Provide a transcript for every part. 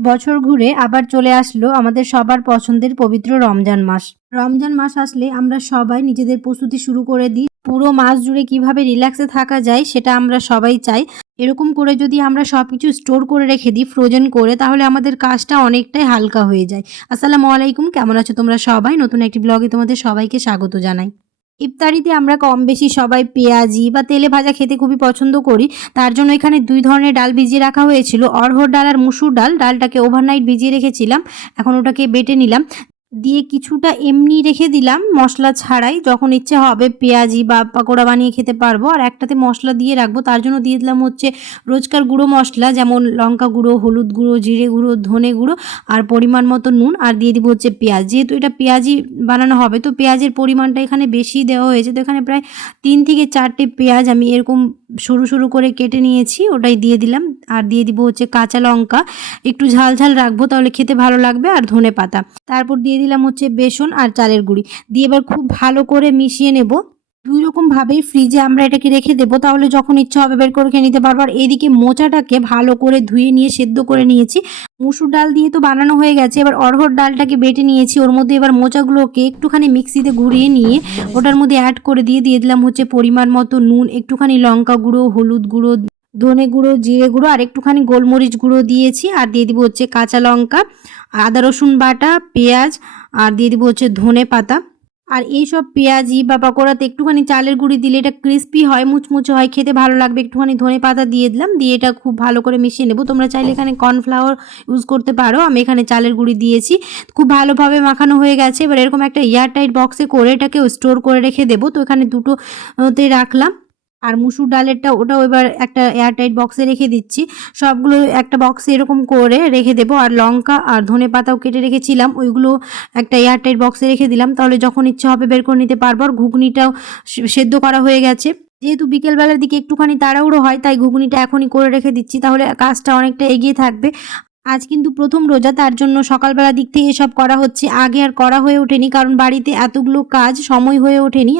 বছর ঘুরে আবার চলে আসলো আমাদের সবার পছন্দের পবিত্র রমজান মাস। রমজান মাস আসলে আমরা সবাই নিজেদের প্রস্তুতি শুরু করে দিই। পুরো মাস জুড়ে কিভাবে রিল্যাক্সে থাকা যায় সেটা আমরা সবাই চাই। এরকম করে যদি আমরা সবকিছু স্টোর করে রেখে দিই ফ্রোজেন করে, তাহলে আমাদের কাজটা অনেকটাই হালকা হয়ে যায়। আসসালামু আলাইকুম, কেমন আছো তোমরা সবাই? নতুন একটি ব্লগে তোমাদের সবাইকে স্বাগত জানাই। ইফতারিতে আমরা কম বেশি সবাই পেঁয়াজি বা তেলে ভাজা খেতে খুবই পছন্দ করি। তার জন্য এখানে ২ ধরনের ডাল ভিজিয়ে রাখা হয়েছিল। অড়হর ডাল আর মুসুর ডাল। ডালটাকে ওভারনাইট ভিজিয়ে রেখেছিলাম। এখন ওটাকে বেটে নিলাম। দিয়ে কিছুটা এমনি রেখে দিলাম মসলা ছাড়াই। যখন ইচ্ছে হবে পেঁয়াজি বা পাকোড়া বানিয়ে খেতে পারবো। আর একটাতে মসলা দিয়ে রাখবো। তার জন্য দিয়ে দিলাম হচ্ছে রোজকার গুঁড়ো মসলা, যেমন লঙ্কা গুঁড়ো, হলুদ গুঁড়ো, জিরে গুঁড়ো, ধনে গুঁড়ো আর পরিমাণ মতো নুন। আর দিয়ে দিব হচ্ছে পেঁয়াজ। যেহেতু এটা পেঁয়াজি বানানো হবে তো পেঁয়াজের পরিমাণটা এখানে বেশি দেওয়া হয়েছে। তো এখানে প্রায় ৩ থেকে ৪টে পেঁয়াজ আমি এরকম সরু সরু করে কেটে নিয়েছি, ওটাই দিয়ে দিলাম। আর দিয়ে দিব হচ্ছে কাঁচা লঙ্কা, একটু ঝাল ঝাল রাখবো তাহলে খেতে ভালো লাগবে, আর ধনে পাতা। তারপর দিয়ে দিলাম হচ্ছে বেসন আর চালের গুঁড়ি। দিয়ে এবার খুব ভালো করে মিশিয়ে নেব। ২ রকমভাবেই ফ্রিজে আমরা এটাকে রেখে দেবো, তাহলে যখন ইচ্ছা হবে বের করে খেয়ে নিতে পারবো। আর এদিকে মোচাটাকে ভালো করে ধুয়ে নিয়ে সেদ্ধ করে নিয়েছি। মুসুর ডাল দিয়ে তো বানানো হয়ে গেছে, এবার অড়হর ডালটাকে বেটে নিয়েছি। ওর মধ্যে এবার মোচাগুলোকে একটুখানি মিক্সিতে ঘুরিয়ে নিয়ে ওটার মধ্যে অ্যাড করে দিয়ে দিলাম হচ্ছে পরিমাণ মতো নুন, একটুখানি লঙ্কা গুঁড়ো, হলুদ গুঁড়ো, ধনে গুঁড়ো, জিরে গুঁড়ো আর একটুখানি গোলমরিচ গুঁড়ো দিয়েছি। আর দিয়ে দিব হচ্ছে কাঁচা লঙ্কা, আদা রসুন বাটা, পেঁয়াজ আর দিয়ে দিব হচ্ছে ধনে পাতা। আর এইসব পেঁয়াজি বা পকোড়াতে একটুখানি চালের গুঁড়ি দিলে এটা ক্রিস্পি হয়, মুচমুচে হয়, খেতে ভালো লাগবে। একটুখানি ধনে পাতা দিয়ে দিলাম, দিয়ে এটা খুব ভালো করে মিশিয়ে নেব। তোমরা চাইলে এখানে কর্নফ্লাওয়ার ইউজ করতে পারো, আমি এখানে চালের গুঁড়ি দিয়েছি। খুব ভালোভাবে মাখানো হয়ে গেছে। এবার এরকম একটা এয়ারটাইট বক্সে করে এটাকে স্টোর করে রেখে দেবো। তো এখানে দুটোতে রাখলাম। আর মুসুর ডালেরটা ওটাও এবার একটা এয়ারটাইট বক্সে রেখে দিচ্ছি। সবগুলো একটা বক্সে এরকম করে রেখে দেবো। আর লঙ্কা আর ধনে পাতাও কেটে রেখেছিলাম, ওইগুলো একটা এয়ারটাইট বক্সে রেখে দিলাম, তাহলে যখন ইচ্ছে হবে বের করে নিতে পারবো। আর ঘুগনিটাও সেদ্ধ করা হয়ে গেছে। যেহেতু বিকেলবেলার দিকে একটুখানি তাড়াহুড়ো হয়, তাই ঘুগনিটা এখনই করে রেখে দিচ্ছি, তাহলে কাজটা অনেকটা এগিয়ে থাকবে। আজ কিন্তু প্রথম রোজা, তার জন্য সকালবেলা দিক থেকে এসব করা হচ্ছে। আগে আর করা হয়ে ওঠেনি, কারণ বাড়িতে এতগুলো কাজ সময় হয়ে ওঠেনি।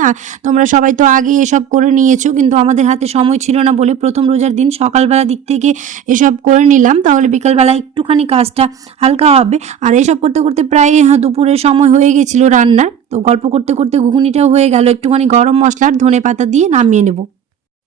তোমরা সবাই তো আগে এসব করে নিয়েছো, কিন্তু আমাদের হাতে সময় ছিল না বলে প্রথম রোজার দিন সকালবেলা দিক থেকে এসব করে নিলাম, তাহলে বিকালবেলা একটুখানি কাজটা হালকা হবে। আর এসব করতে করতে প্রায় দুপুরের সময় হয়ে গেছিলো রান্নার। তো গল্প করতে করতে ঘুগনিটাও হয়ে গেল। একটুখানি গরম মশলার ধনে পাতা দিয়ে নামিয়ে নেব।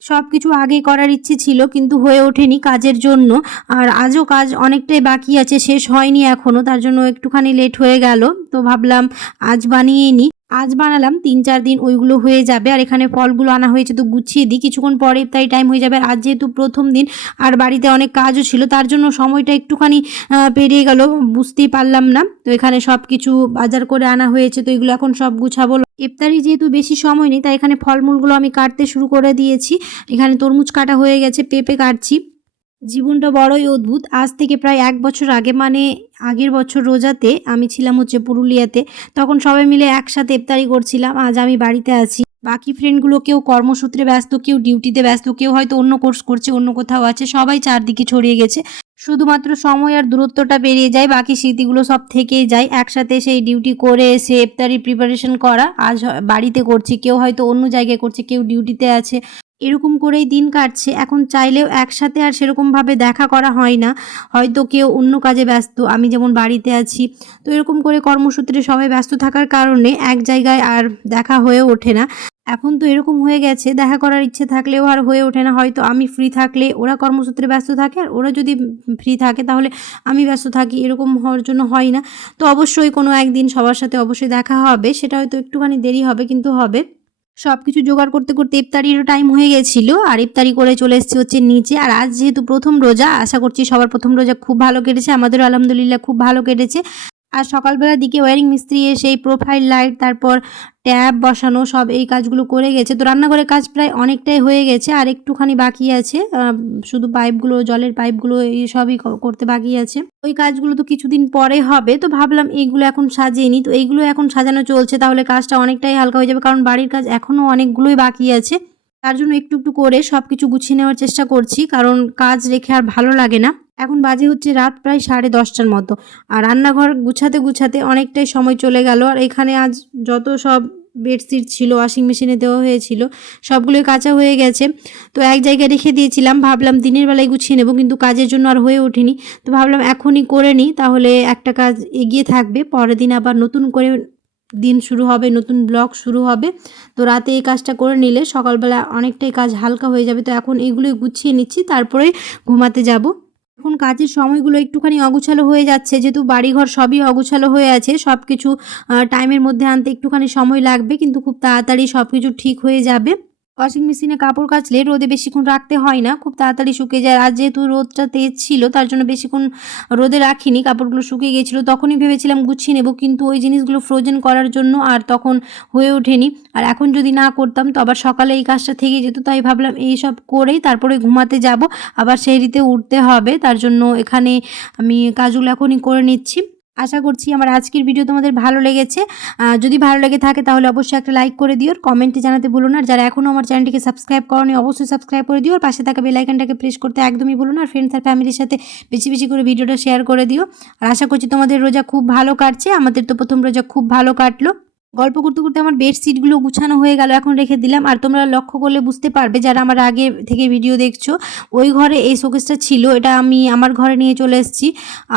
সব কিছু আগে করার ইচ্ছে ছিল, কিন্তু হয়ে ওঠেনি কাজের জন্য। আর আজও কাজ অনেকটাই বাকি আছে, শেষ হয়নি এখনও, তার জন্য একটুখানি লেট হয়ে গেল। তো ভাবলাম আজ বানিয়েই নিই। আজ বানালাম, ৩-৪ দিন ওইগুলো হয়ে যাবে। আর এখানে ফলগুলো আনা হয়েছে তো গুছিয়ে দিই, কিছুক্ষণ পরে তাই টাইম হয়ে যাবে। আর আজ যেহেতু প্রথম দিন আর বাড়িতে অনেক কাজও ছিল, তার জন্য সময়টা একটুখানি পেরিয়ে গেল, বুঝতেই পারলাম না। তো এখানে সব কিছু বাজার করে আনা হয়েছে, তো এগুলো এখন সব গুছাবো। ইফতারি যেহেতু বেশি সময় নেই, তাই এখানে ফলমূলগুলো আমি কাটতে শুরু করে দিয়েছি। এখানে তরমুজ কাটা হয়ে গেছে, পেঁপে কাটছি। জীবনটা বড়ই অদ্ভুত। আজ থেকে প্রায় ১ বছর আগে, মানে আগের বছর রোজাতে আমি ছিলাম হচ্ছে পুরুলিয়াতে। তখন সবাই মিলে একসাথে ইফতারি করছিলাম। আজ আমি বাড়িতে আছি। বাকি ফ্রেন্ডগুলো কেউ কর্মসূত্রে ব্যস্ত, কেউ ডিউটিতে ব্যস্ত, কেউ হয়তো অন্য কোর্স করছে, অন্য কোথাও আছে। সবাই চারদিকে ছড়িয়ে গেছে। শুধুমাত্র সময় আর দূরত্বটা বেরিয়ে যায়, বাকি স্মৃতিগুলো সব থেকেই যায়। একসাথে সেই ডিউটি করে এসে ইফতারি প্রিপারেশন করা, আজ বাড়িতে করছি, কেউ হয়তো অন্য জায়গায় করছে, কেউ ডিউটিতে আছে। এরকম করেই দিন কাটছে। এখন চাইলেও একসাথে আর সেরকমভাবে দেখা করা হয় না। হয়তো কেউ অন্য কাজে ব্যস্ত, আমি যেমন বাড়িতে আছি। তো এরকম করে কর্মসূত্রে সবাই ব্যস্ত থাকার কারণে এক জায়গায় আর দেখা হয়ে ওঠে না। এখন তো এরকম হয়ে গেছে, দেখা করার ইচ্ছে থাকলেও আর হয়ে ওঠে না। হয়তো আমি ফ্রি থাকলে ওরা কর্মসূত্রে ব্যস্ত থাকে, আর ওরা যদি ফ্রি থাকে তাহলে আমি ব্যস্ত থাকি। এরকম হওয়ার জন্য হয় না। তো অবশ্যই কোনো একদিন সবার সাথে অবশ্যই দেখা হবে, সেটা হয়তো একটুখানি দেরি হবে, কিন্তু হবে। সবকিছু জোগাড় করতে করতে ইফতারিরও টাইম হয়ে গেছিল। আর ইফতারি করে চলে এসেছি হচ্ছে নিচে। আর আজ যেহেতু প্রথম রোজা, আশা করছি সবার প্রথম রোজা খুব ভালো কেটেছে। আমাদেরও আলহামদুলিল্লাহ খুব ভালো কেটেছে। আর সকালবেলার দিকে ওয়্যারিং মিস্ত্রি এসে এই প্রোফাইল লাইট, তারপর ট্যাব বসানো, সব এই কাজগুলো করে গেছে। তো রান্নাঘরের কাজ প্রায় অনেকটাই হয়ে গেছে, আর একটুখানি বাকি আছে। শুধু পাইপগুলো, জলের পাইপগুলো এই সবই করতে বাকি আছে। ওই কাজগুলো তো কিছুদিন পরে হবে। তো ভাবলাম এইগুলো এখন সাজিয়ে নিই। তো এইগুলো এখন সাজানো চলছে, তাহলে কাজটা অনেকটাই হালকা হয়ে যাবে, কারণ বাড়ির কাজ এখনও অনেকগুলোই বাকি আছে। তার জন্য একটু একটু করে সব কিছু গুছিয়ে নেওয়ার চেষ্টা করছি, কারণ কাজ রেখে আর ভালো লাগে না। এখন বাজে হচ্ছে রাত প্রায় 10:30টার মতো। আর রান্নাঘর গুছাতে গুছাতে অনেকটাই সময় চলে গেল। আর এখানে আজ যত সব বেডশিট ছিল ওয়াশিং মেশিনে দেওয়া হয়েছিল, সবগুলোই কাচা হয়ে গেছে। তো এক জায়গায় রেখে দিয়েছিলাম, ভাবলাম দিনের বেলায় গুছিয়ে নেব, কিন্তু কাজের জন্য আর হয়ে ওঠেনি। তো ভাবলাম এখনই করে নিই, তাহলে একটা কাজ এগিয়ে থাকবে, পরের দিন আবার নতুন করে দিন শুরু হবে, নতুন ব্লগ শুরু হবে। তো রাতে এই কাজটা করে নিলে সকালবেলা অনেকটাই কাজ হালকা হয়ে যাবে। তো এখন এগুলোই গুছিয়ে নিচ্ছি, তারপরে ঘুমাতে যাব। এখন কাজের সময়গুলো একটুখানি অগোছালো হয়ে যাচ্ছে, যেহেতু বাড়িঘর সবই অগোছালো হয়ে আছে, সব কিছু টাইমের মধ্যে আনতে একটুখানি সময় লাগবে, কিন্তু খুব তাড়াতাড়ি সব কিছু ঠিক হয়ে যাবে। ওয়াশিং মেশিনে কাপড় কাচলে রোদে বেশিক্ষণ রাখতে হয় না, খুব তাড়াতাড়ি শুকিয়ে যায়। আর যেহেতু রোদটা তেজ ছিল, তার জন্য বেশিক্ষণ রোদে রাখিনি, কাপড়গুলো শুকিয়ে গিয়েছিলো। তখনই ভেবেছিলাম গুছিয়ে নেব, কিন্তু ওই জিনিসগুলো ফ্রোজেন করার জন্য আর তখন হয়ে ওঠেনি। আর এখন যদি না করতাম তো আবার সকালে এই কাজটা থেকে যেত, তাই ভাবলাম এই সব করেই তারপরে ঘুমাতে যাব, আবার সেহরিতে উঠতে হবে। তার জন্য এখানে আমি কাজগুলো এখনই করে নিচ্ছি। আশা করছি আমার আজকের ভিডিও তোমাদের ভালো লেগেছে। যদি ভালো লেগে থাকে তাহলে অবশ্যই একটা লাইক করে দিও, কমেন্টে জানাতে ভুলো না। আর যারা এখনও আমার চ্যানেলটিকে সাবস্ক্রাইব করোনি অবশ্যই সাবস্ক্রাইব করে দিও, আর পাশে থাকা বেল আইকনটাকে প্রেস করতে একদমই ভুলো না। আর ফ্রেন্ডস আর ফ্যামিলির সাথে বেশি বেশি করে ভিডিওটা শেয়ার করে দিও। আর আশা করছি তোমাদের রোজা খুব ভালো কাটছে, আমাদের তো প্রথম রোজা খুব ভালো কাটলো। গল্প করতে করতে আমার বেডশিটগুলো গুছানো হয়ে গেল, এখন রেখে দিলাম। আর তোমরা লক্ষ্য করলে বুঝতে পারবে, যারা আমার আগে থেকে ভিডিও দেখছো, ওই ঘরে এই শোকেসটা ছিল, এটা আমি আমার ঘরে নিয়ে চলে এসেছি।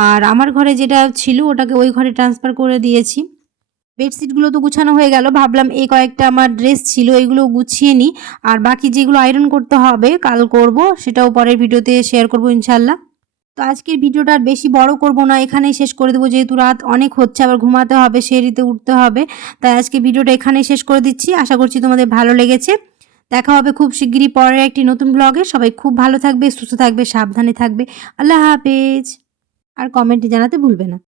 আর আমার ঘরে যেটা ছিল ওটাকে ওই ঘরে ট্রান্সফার করে দিয়েছি। বেডশিটগুলো তো গুছানো হয়ে গেল, ভাবলাম এই কয়েকটা আমার ড্রেস ছিল এগুলো গুছিয়ে নিই। আর বাকি যেগুলো আয়রন করতে হবে কাল করব, সেটাও পরের ভিডিওতে শেয়ার করব ইনশাল্লাহ। তো আজকের ভিডিওটা আর বেশি বড় করব না, এখানেই শেষ করে দেবো, যেহেতু রাত অনেক হচ্ছে, আবার ঘুমাতে হবে, সেহরিতে উঠতে হবে। তাই আজকে ভিডিওটা এখানেই শেষ করে দিচ্ছি। আশা করছি তোমাদের ভালো লেগেছে। দেখা হবে খুব শিগগিরই পরের একটি নতুন ব্লগে। সবাই খুব ভালো থাকবে, সুস্থ থাকবে, সাবধানে থাকবে। আল্লাহ হাফেজ। আর কমেন্টে জানাতে ভুলবে না।